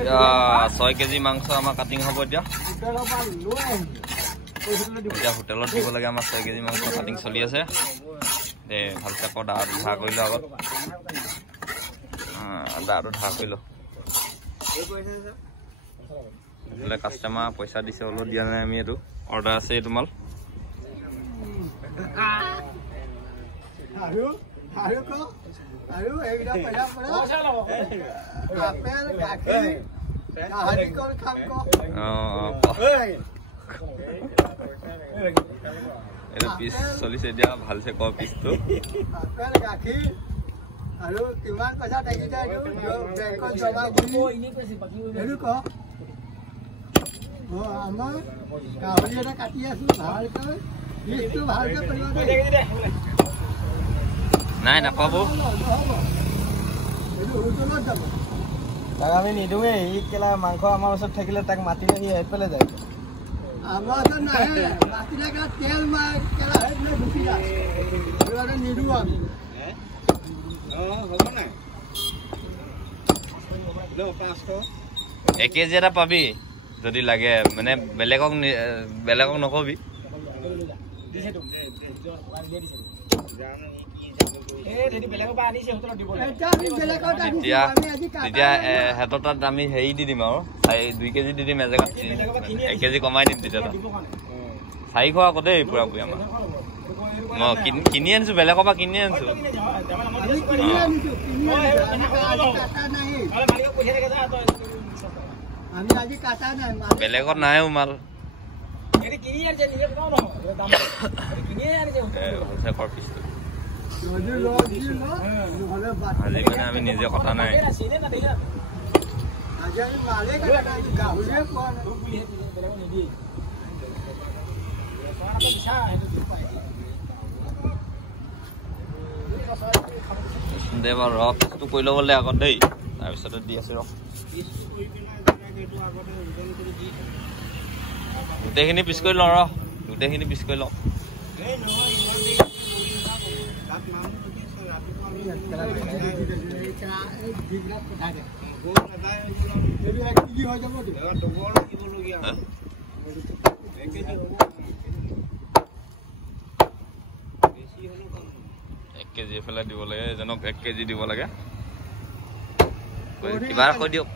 6 KG মাংস আমাৰ cutting হ'ব এতিয়া হোটেলত দিব লাগে আমাৰ 6 কেজি মাংস কাটিং চলি আছে দে ভালকে কটা ধা কৰিলো আগত দাঁড়ো ধা কৰিলো বোলে কাষ্টমাৰ পইচা দিছে অলপ দিয়া নাই আমি এইটো অৰ্ডাৰ আছে এইটো মাল পিছ চলিছে এতিয়া ভালছে ক পিছটো আৰু কিমান পইচা থাকি যায় বেংকত জমা কৰি ক আমাৰ গাহৰি এটা কাটি আছো ভালকৈ পিছটো ভালকৈ কৰিব নাই নাপাব তাক আমি নিদোঁৱে ই কেলা মাংস আমাৰ ওচৰত থাকিলে তাক মাতিলে সি হেড পেলাই যায় আমাৰ ওচৰত নাহে মাতিলে তেল মাৰ কেলা হেড লৈ গুচি যায় নিদোঁ আমি হ'ব নাই 1 কেজি এটা পাবি যদি লাগে মানে বেলেগক নকবি তেতিয়া হেতৰ তাত আমি হেৰি দি দিম আৰু 2 কেজি দি দিম এজেগাত 1 কেজি কমাই দিম তেতিয়া 400 আকৌ দেই পুৰা পুৰি আমাৰ মই কিনি আনিছো বেলেগৰ পৰা কিনি আনিছো বেলেগত নাই মাল আজি মানে আমি নিজে কথা নাই দে বাৰু ৰ পিছটো কৰি ল'বলৈ আগত দেই তাৰপিছতে দি আছো ৰ গোটেইখিনি পিছ কৰি লওঁ গোটেইখিনি পিছ কৰি লওঁ কেজি এফালে দিব লাগে এজনক 1 কেজি দিব লাগে কিবা কৈ দিয়ক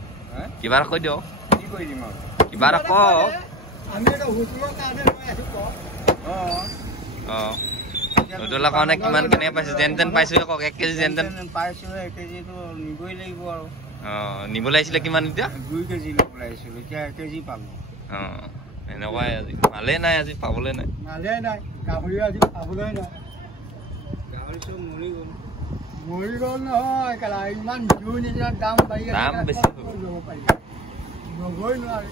কিবা কৈ দিয়ক কি কৈ দিম আৰু কিবা ক আমি এটা হুতুৰ কাৰণে লৈ আছো হুতুলা কাৰণে কিমান কেনে পাইছে যেন পাইছো কক 1 কেজি যেন পাইছো 1 কেজি তো নিবই লাগিব আৰু নিব লাগিছিল কিমান এতিয়া 2 কেজি লব লাগিছিল এতিয়া 1 কেজি পালো এনেকুৱাই আজি মালে নাই আজি পাবলৈ নাই মালে নাই গাহৰি আজি পাবলৈ নাই মৰি গ'ল নহয় কেলা ইমান জুই নিচিনা দাম বাঢ়ি আছে দাম বেছি ল'বই নোৱাৰি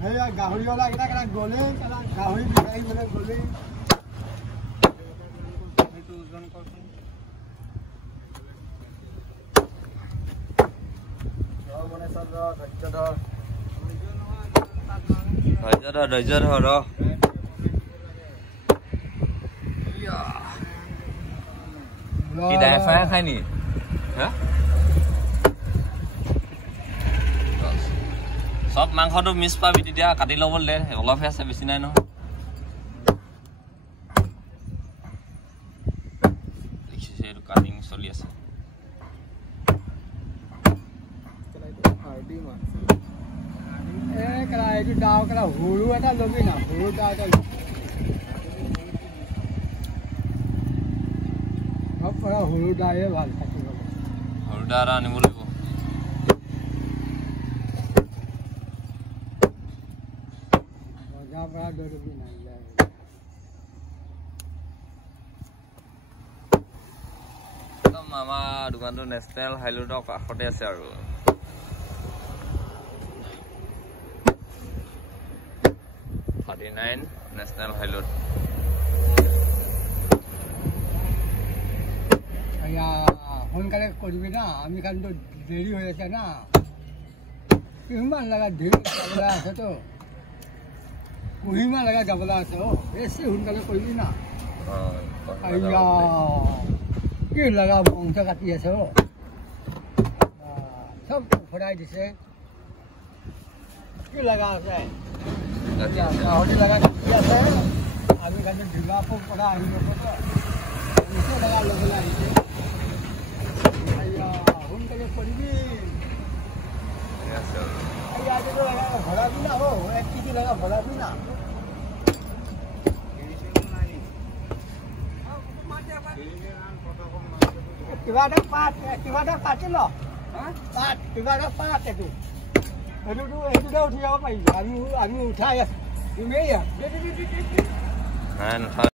সেয়া গাহৰিৱালা কেইটা গ'লে কেলা গাহৰি বিচাৰি গ'লে গ'লেই সেইটো ওজন কৰচোন মানে চব ধৈৰ্য ধৰ কি দাই ফাই খাই নি সব মাংসটো মিছ পাবি তেতিয়া কাটি ল'বলৈ দে অলপহে আছে বেছি নাই নহয় এইটো কাটিং চলি আছে এইটো ডাও কেলা সৰু এটা ল'বি না সৰু ডাও এটা সৰু দায়ে ভাল থাকিব সৰু দা এটা আনিব লাগিব বজাৰ পৰা দৌৰিবি নাই আমাৰ দোকানটো নেশ্যনেল হাইৰোডৰ কাষতে আছে আৰু নেশ্যনেল হাইৰোড সোনকালে কৰিবি না আমি কাৰণটো দেৰি হৈ আছে না কিমান লগা ধেৰ যাবলৈ আছেতো কুহিমা লগা যাবলৈ আছে বেছি সোনকালে কৰিবি না কি লগা বংশ কাটি আছে চব ফৰাই দিছে কি লগা আছে গাহৰি লগা কাটি আছে আমি কালি দুৰ্গাপুৰ পৰা আহিব লগা লবলৈ আহিছে সোনকালে কৰিবি ভৰাবি না এক কেজি লগা ভৰাবি না কিবা এটা পাতি ল পাত কিবা এটা পাত এইটো সেইটোতে উঠি যাব পাৰিবি আমি উঠাই আছো তুমি